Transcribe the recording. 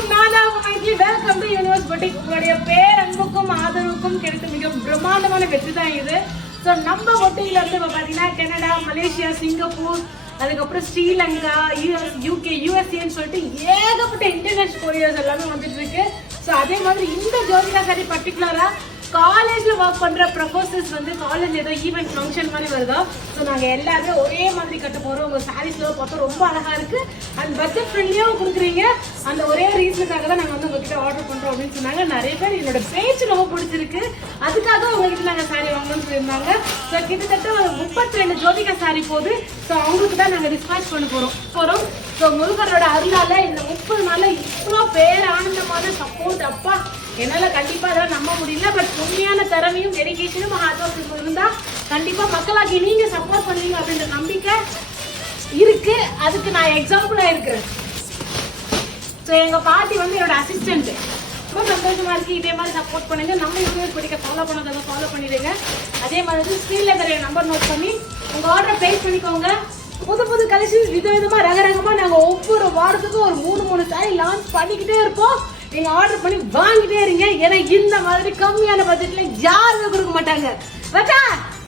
எல்லாருக்கும் welcome to universe boutique. உங்களுடைய பேரன்புக்கும் ஆதரவுக்கும் கிடைத்த மிக பிரம்மாண்டமான வெற்றி தான் இது. ஸோ நம்ம பொட்டிக்ல இருந்து பாத்தீங்கன்னா கனடா, மலேசியா, சிங்கப்பூர், அதுக்கப்புறம் ஸ்ரீலங்கா, யூகே, யூஎஸ்ஏன்னு சொல்லிட்டு ஏகப்பட்ட இன்டர்நேஷனல் கொரியர்ஸ் எல்லாமே வந்துட்டு இருக்கு. ஸோ அதே மாதிரி இந்த ஜோதிகா சாரி பர்டிகுலரா காலேஜ்ல ஒர்க் பண்ற ப்ரொஃபசர்ஸ் வந்து காலேஜ் ஏதோ ஈவென்ட் ஃபங்க்ஷன் மாதிரி வருதா. ஸோ நாங்க எல்லாருமே ஒரே மாதிரி கட்ட போறோம். உங்க சாரீஸ்ல பார்த்தா ரொம்ப அழகா இருக்கு அண்ட் பட்ஜெட் ஃப்ரெண்ட்லியாவும் கொடுக்குறீங்க. அந்த ஒரே ரீசனுக்காக தான் நாங்க வந்து உங்ககிட்ட ஆர்டர் பண்றோம் அப்படின்னு சொன்னாங்க. நிறைய பேர் என்னோட பேச்சு ரொம்ப பிடிச்சிருக்கு, அதுக்காக உங்ககிட்ட நாங்க சாரி வாங்கணும்னு சொல்லியிருந்தாங்க. ஸோ கிட்டத்தட்ட ஒரு 32 ஜோதிகா சாரி போகுது. ஸோ அவங்களுக்கு தான் நாங்க டிஸ்பேச் பண்ண போறோம். ஸோ முருகனோட அருளால இந்த 30 நாள்ல இவ்வளோ பேர் ஆனந்தமான சப்போர்ட் அப்பா என்னால கண்டிப்பா அதெல்லாம் நம்ப முடியல. பட் உண்மையான திறமையும் டெடிகேஷனும் ஹார்ட் ஒர்க் இருந்தா கண்டிப்பா மக்களாகி நீங்க சப்போர்ட் பண்ணுவீங்க அப்படின்ற நம்பிக்கை இருக்கு. அதுக்கு நான் எக்ஸாம்பிளா இருக்கிறேன். ஸோ எங்க பாட்டி வந்து என்னோட அசிஸ்டன்ட். ரொம்ப சந்தோஷமா இருக்கு. இதே மாதிரி சப்போர்ட் பண்ணுங்க. நம்ம யூனிவர்ஸ் படிக்க ஃபாலோ பண்ணாத ஃபாலோ பண்ணிடுங்க. அதே மாதிரி ஸ்க்ரீன்ல இருக்கிற நம்பர் நோட் பண்ணி உங்க ஆர்டர் பிளேஸ் பண்ணிக்கோங்க. புது கலெக்ஷன்ஸ் விதவிதமா ரகரகமா நாங்க ஒவ்வொரு வாரத்துக்கும் ஒரு 3 சாரி லான்ச் பண்ணிக்கிட்டே இருப்போம். நீங்க ஆர்டர் பண்ணி வாங்கிட்டே இருங்க. ஏன்னா இந்த மாதிரி கம்மியான பட்ஜெட்ல யாருமே கொடுக்க மாட்டாங்க.